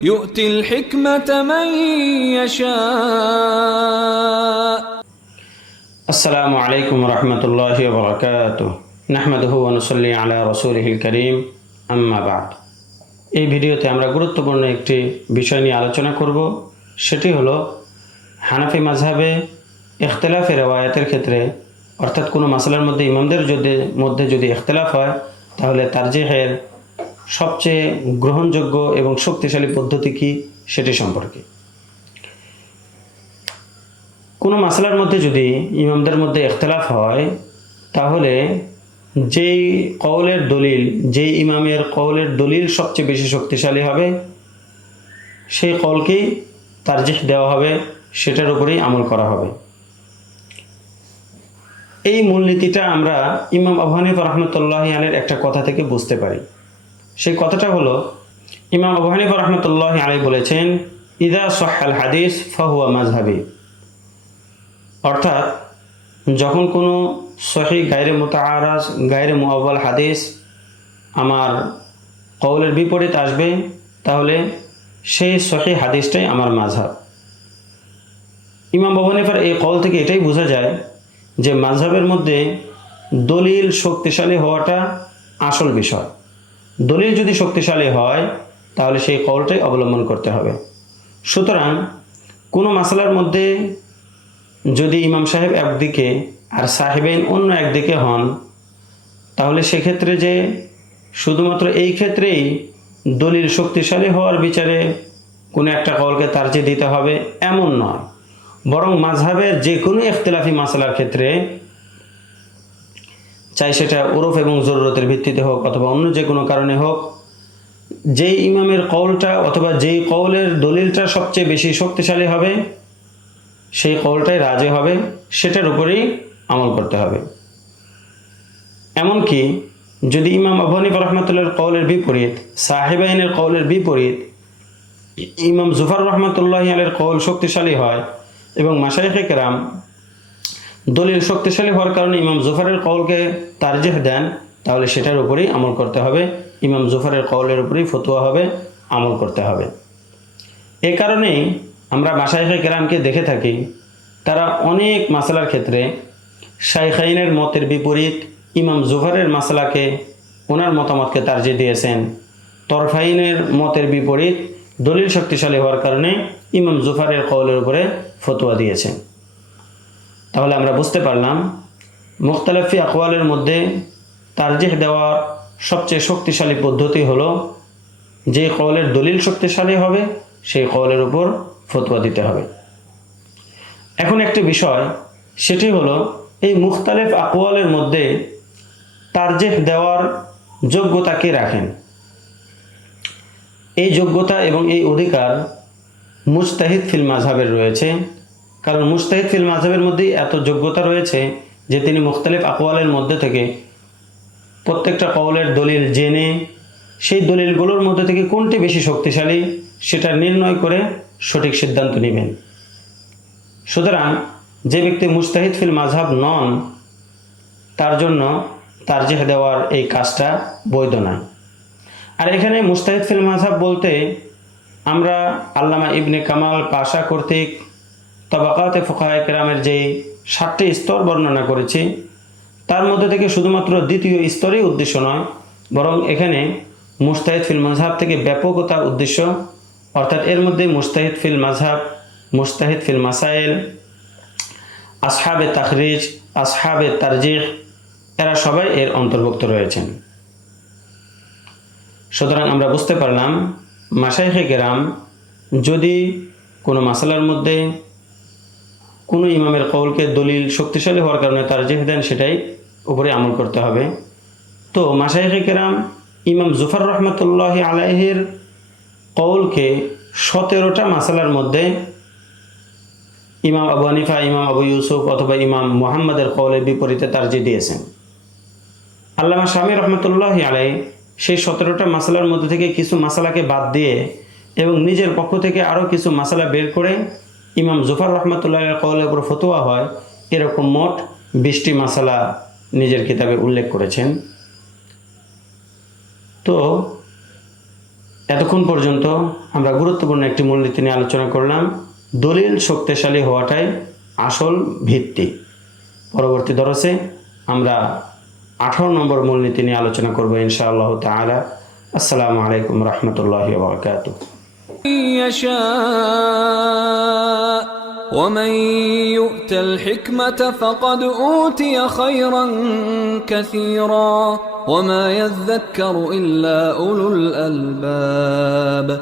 يؤتي الحكمة من يشاء. السلام عليكم ورحمة الله وبركاته. نحمده ونصلي على رسوله الكريم. أما بعد, এই ভিডিওতে আমরা গুরুত্বপূর্ণ একটি বিষয় নিয়ে আলোচনা করব। সেটি হলো হানাফি মাযহাবে ইখতিলাফে রিওয়ায়াতের ক্ষেত্রে, অর্থাৎ কোনো মাসআলার মধ্যে ইমামদের মধ্যে যদি ইখতিলাফ হয়, তাহলে তারজিহের সবচেয়ে গ্রহণযোগ্য এবং শক্তিশালী পদ্ধতি কি সেটি সম্পর্কে। কোনো মাসআলার মধ্যে যদি ইমামদের মধ্যে ইখতিলাফ হয়, তাহলে যেই কওলের দলিল, যেই ইমামের কওলের দলিল সবচেয়ে বেশি শক্তিশালী হবে, সেই কওলকেই তারজিহ দেওয়া হবে, সেটার উপরেই আমল করা হবে। এই মূলনীতিটা আমরা ইমাম আবু হানিফা রাহমাতুল্লাহি আলাইহির একটা কথা থেকে বুঝতে পারি। সেই কথাটা হলো, ইমাম আবু হানিফা রাহমাতুল্লাহি আলাইহি বলেছেন, ইযা সাহহাল হাদিস ফাহুয়া মাযহাবি। অর্থাৎ যখন কোনো সহিহ গায়রে মুতাআরাজ, গায়রে মুআওয়াল হাদিস আমার কওলের বিপরীত আসবে, তাহলে সেই সহিহ হাদিসটাই আমার মাযহাব। ইমাম আবু হানিফার এই কওল থেকে এটাই বোঝা যায় যে মাযহাবের মধ্যে দলিল শক্তিশালী হওয়াটা আসল বিষয়। দলিল যদি শক্তিশালী হয়, তাহলে সেই কওলটাই অবলম্বন করতে হবে। সুতরাং কোনো মাসআলার মধ্যে যদি ইমাম সাহেব একদিকে আর সাহেবেন অন্য একদিকে হন, তাহলে সেক্ষেত্রে যে শুধুমাত্র এই ক্ষেত্রেই দলিল শক্তিশালী হওয়ার বিচারে কোনো একটা কওলকে তারজিহ দিতে হবে এমন নয়, বরং মাযহাবের যে কোনো ইখতিলাফি মাসআলার ক্ষেত্রে, চাই সেটা উরফ এবং জরুরতের ভিত্তিতে হোক অথবা অন্য যে কোনো কারণে হোক, যেই ইমামের কওলটা অথবা যেই কওলের দলিলটা সবচেয়ে বেশি শক্তিশালী হবে, সেই কওলটাই রাজে হবে, সেটার উপরেই আমল করতে হবে। এমনকি যদি ইমাম আবু হানিফা রাহমাতুল্লাহির কওলের বিপরীত, সাহেবাইনের কওলের বিপরীত ইমাম জুফর রাহমাতুল্লাহি আলাইহির কওল শক্তিশালী হয় এবং মাশায়েখে কেরাম দলিল শক্তিশালী হওয়ার কারণে ইমাম জুফরের কওলকে তারজিহ দেন, তাহলে সেটার উপরেই আমল করতে হবে, ইমাম জুফরের কওলের উপরেই ফতোয়া হবে, আমল করতে হবে। এ কারণেই আমরা মাশায়েখে কেরামকে দেখে থাকি, তারা অনেক মাসআলার ক্ষেত্রে শাইখাইনের মতের বিপরীত ইমাম জুফরের মাসআলাকে, ওনার মতামতকে তারজিহ দিয়েছেন। তরফাইনের মতের বিপরীত দলিল শক্তিশালী হওয়ার কারণে ইমাম জুফরের কওলের উপরে ফতোয়া দিয়েছেন। তাহলে আমরা বুঝতে পারলাম, মুখতালিফি আকওয়ালের মধ্যে তারজিহ দেওয়ার সবচেয়ে শক্তিশালী পদ্ধতি হলো, যে কওলের দলিল শক্তিশালী হবে সেই কওলের উপর ফতোয়া দিতে হবে। এখন একটি বিষয়, সেটি হলো এই মুখতালিফ আকওয়ালের মধ্যে তারজিহ দেওয়ার যোগ্যতা কে রাখেন। এই যোগ্যতা এবং এই অধিকার মুজতাহিদ ফিল মাযহাবের রয়েছে। কারণ মুজতাহিদ ফিল মাযহাবের মধ্যেই এত যোগ্যতা রয়েছে যে তিনি মুখতালিফ আকওয়ালের মধ্যে থেকে প্রত্যেকটা কওলের দলিল জেনে সেই দলিলগুলোর মধ্যে থেকে কোনটি বেশি শক্তিশালী সেটা নির্ণয় করে সঠিক সিদ্ধান্ত নেবেন। সুতরাং যে ব্যক্তি মুজতাহিদ ফিল মাযহাব নন, তার জন্য তারজিহ দেওয়ার এই কাজটা বৈধ নয়। আর এখানে মুজতাহিদ ফিল মাযহাব বলতে আমরা আল্লামা ইবনে কামাল পাশা কর্তৃক তাবাকাতে ফুকাহায়ে কেরামের যেই 7টি স্তর বর্ণনা করেছি, তার মধ্যে থেকে শুধুমাত্র দ্বিতীয় স্তরেই উদ্দেশ্য নয়, বরং এখানে মুজতাহিদ ফিল মাযহাব থেকে ব্যাপকতা উদ্দেশ্য। অর্থাৎ এর মধ্যে মুজতাহিদ ফিল মাযহাব, মুজতাহিদ ফিল মাসাইল, আসহাবে তাখরিজ, আসহাবে তারজিহ, এরা সবাই এর অন্তর্ভুক্ত রয়েছেন। সুতরাং আমরা বুঝতে পারলাম, মাশায়েখে কেরাম যদি কোনো মাসআলার মধ্যে কোনো ইমামের কওলকে দলিল শক্তিশালী হওয়ার কারণে তারজিহ দেন, সেটাই উপরে আমল করতে হবে। তো মাশায়েখে কেরাম ইমাম জুফর রাহমাতুল্লাহি আলাইহির কওলকে 17টা মাসআলার মধ্যে ইমাম আবু হানিফা, ইমাম আবু ইউসুফ অথবা ইমাম মুহাম্মাদের কওলের বিপরীতে তারজিহ দিয়েছেন। আল্লামা শামী রাহমাতুল্লাহি আলাইহি সেই 17টা মাসআলার মধ্যে থেকে কিছু মাসআলাকে বাদ দিয়ে এবং নিজের পক্ষ থেকে আরও কিছু মাসআলা বের করে ইমাম জুফর রাহমাতুল্লাহির কওলের উপর ফতোয়া হয়, এরকম মোট 20টি মাসআলা নিজের কিতাবে উল্লেখ করেছেন। তো এতক্ষণ পর্যন্ত আমরা গুরুত্বপূর্ণ একটি মূলনীতি নিয়ে আলোচনা করলাম। দলিল শক্তিশালী হওয়াটাই আসল ভিত্তি। পরবর্তী দরসে আমরা 18 নম্বর মূলনীতি নিয়ে আলোচনা করব ইনশাআল্লাহ তাআলা। আসসালামু আলাইকুম রহমতুল্লাহি ওয়া বারাকাতুহু। يشاء ومن يؤت الحكمة فقد أوتي خيرا كثيرا وما يذكر إلا أولو الألباب